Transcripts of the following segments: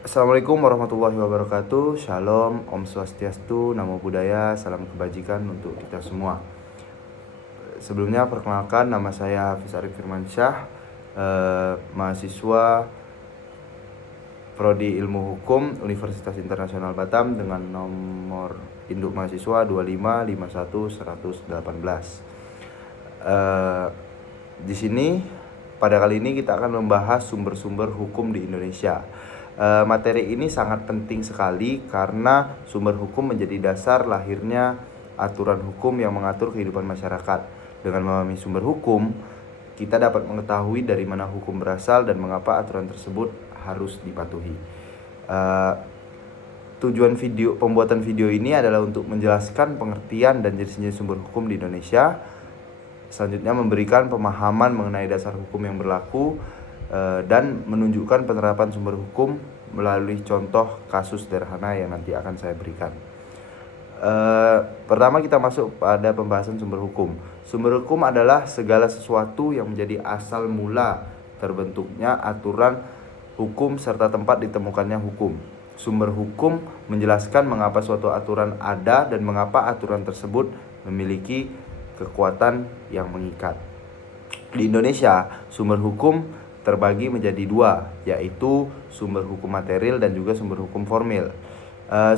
Assalamualaikum warahmatullahi wabarakatuh. Shalom, Om Swastiastu, Namo Buddhaya, salam kebajikan untuk kita semua. Sebelumnya perkenalkan, nama saya Hafiz Arif Firmansyah, mahasiswa Prodi Ilmu Hukum Universitas Internasional Batam dengan nomor induk mahasiswa 2551118. Di sini pada kali ini kita akan membahas sumber-sumber hukum di Indonesia. Materi ini sangat penting sekali karena sumber hukum menjadi dasar lahirnya aturan hukum yang mengatur kehidupan masyarakat. Dengan memahami sumber hukum, kita dapat mengetahui dari mana hukum berasal dan mengapa aturan tersebut harus dipatuhi. Tujuan pembuatan video ini adalah untuk menjelaskan pengertian dan jenis-jenis sumber hukum di Indonesia. Selanjutnya memberikan pemahaman mengenai dasar hukum yang berlaku dan menunjukkan penerapan sumber hukum melalui contoh kasus sederhana yang nanti akan saya berikan. Pertama kita masuk pada pembahasan sumber hukum. Sumber hukum adalah segala sesuatu yang menjadi asal mula terbentuknya aturan hukum serta tempat ditemukannya hukum. Sumber hukum menjelaskan mengapa suatu aturan ada dan mengapa aturan tersebut memiliki kekuatan yang mengikat. Di Indonesia, sumber hukum terbagi menjadi dua, yaitu sumber hukum material dan juga sumber hukum formil.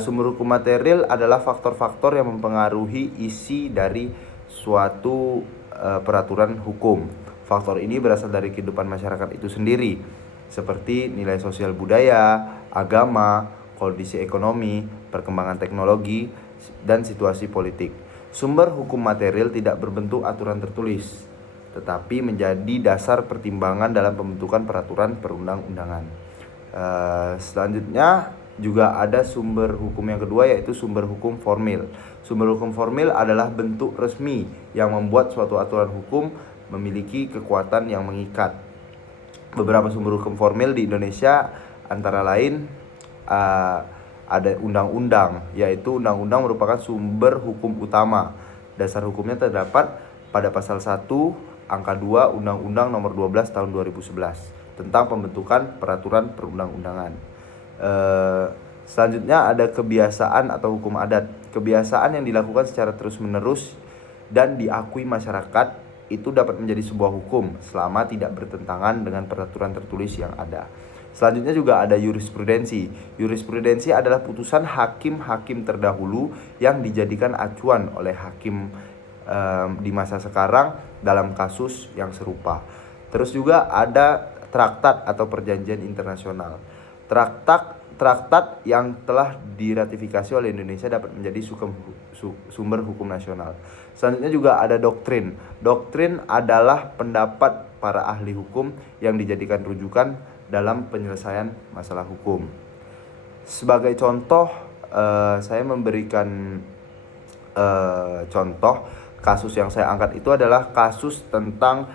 Sumber hukum material adalah faktor-faktor yang mempengaruhi isi dari suatu peraturan hukum. Faktor ini berasal dari kehidupan masyarakat itu sendiri, seperti nilai sosial budaya, agama, kondisi ekonomi, perkembangan teknologi, dan situasi politik. Sumber hukum material tidak berbentuk aturan tertulis, tetapi menjadi dasar pertimbangan dalam pembentukan peraturan perundang-undangan. Selanjutnya juga ada sumber hukum yang kedua, yaitu sumber hukum formil. Sumber hukum formil adalah bentuk resmi yang membuat suatu aturan hukum memiliki kekuatan yang mengikat. Beberapa sumber hukum formil di Indonesia antara lain ada undang-undang, yaitu undang-undang merupakan sumber hukum utama. Dasar hukumnya terdapat pada pasal 1 angka 2 Undang-Undang Nomor 12 Tahun 2011 tentang pembentukan peraturan perundang-undangan. Selanjutnya ada kebiasaan atau hukum adat. Kebiasaan yang dilakukan secara terus-menerus dan diakui masyarakat itu dapat menjadi sebuah hukum selama tidak bertentangan dengan peraturan tertulis yang ada. Selanjutnya juga ada jurisprudensi. Jurisprudensi adalah putusan hakim-hakim terdahulu yang dijadikan acuan oleh hakim di masa sekarang dalam kasus yang serupa. Terus juga ada traktat atau perjanjian internasional. Traktat yang telah diratifikasi oleh Indonesia dapat menjadi sumber hukum nasional. Selanjutnya juga ada doktrin. Doktrin adalah pendapat para ahli hukum yang dijadikan rujukan dalam penyelesaian masalah hukum. Sebagai contoh, saya memberikan contoh kasus yang saya angkat itu adalah kasus tentang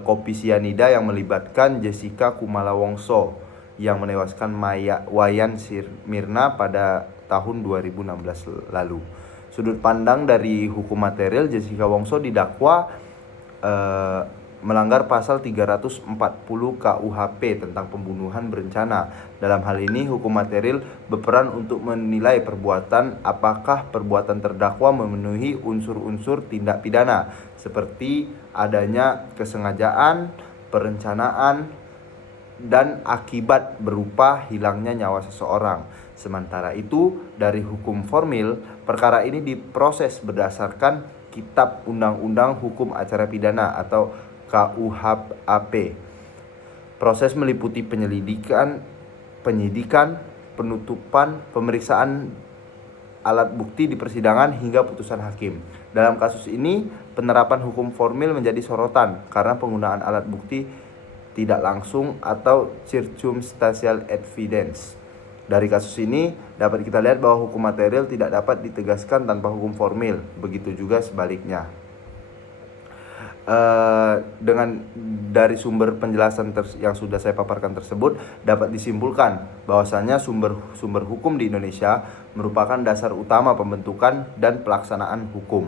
kopi sianida yang melibatkan Jessica Kumala Wongso yang menewaskan Wayan Mirna pada tahun 2016 lalu. Sudut pandang dari hukum material, Jessica Wongso didakwa melanggar pasal 340 KUHP tentang pembunuhan berencana. Dalam hal ini, hukum material berperan untuk menilai perbuatan apakah perbuatan terdakwa memenuhi unsur-unsur tindak pidana seperti adanya kesengajaan, perencanaan, dan akibat berupa hilangnya nyawa seseorang. Sementara itu, dari hukum formil, perkara ini diproses berdasarkan Kitab Undang-Undang Hukum Acara Pidana atau KUHP. Proses meliputi penyidikan, penutupan, pemeriksaan alat bukti di persidangan hingga putusan hakim. Dalam kasus ini, penerapan hukum formil menjadi sorotan karena penggunaan alat bukti tidak langsung atau circumstantial evidence. Dari kasus ini dapat kita lihat bahwa hukum material tidak dapat ditegaskan tanpa hukum formil, begitu juga sebaliknya. Dengan dari sumber penjelasan yang sudah saya paparkan tersebut dapat disimpulkan bahwasanya sumber hukum di Indonesia merupakan dasar utama pembentukan dan pelaksanaan hukum.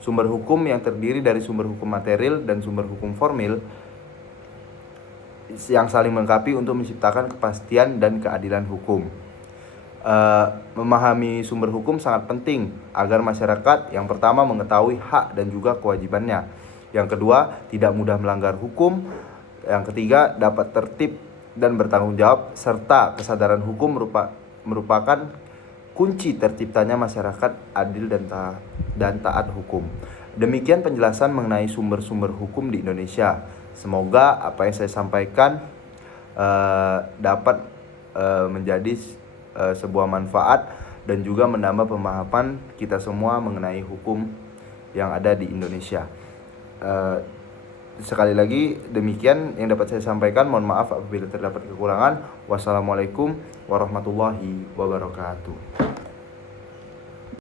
Sumber hukum yang terdiri dari sumber hukum material dan sumber hukum formil yang saling melengkapi untuk menciptakan kepastian dan keadilan hukum. Memahami sumber hukum sangat penting agar masyarakat yang pertama mengetahui hak dan juga kewajibannya. Yang kedua, tidak mudah melanggar hukum. Yang ketiga, dapat tertib dan bertanggung jawab, serta kesadaran hukum merupakan kunci terciptanya masyarakat adil dan taat hukum. Demikian penjelasan mengenai sumber-sumber hukum di Indonesia. Semoga apa yang saya sampaikan dapat menjadi sebuah manfaat dan juga menambah pemahaman kita semua mengenai hukum yang ada di Indonesia. Sekali lagi demikian yang dapat saya sampaikan. Mohon maaf apabila terdapat kekurangan. Wassalamualaikum warahmatullahi wabarakatuh.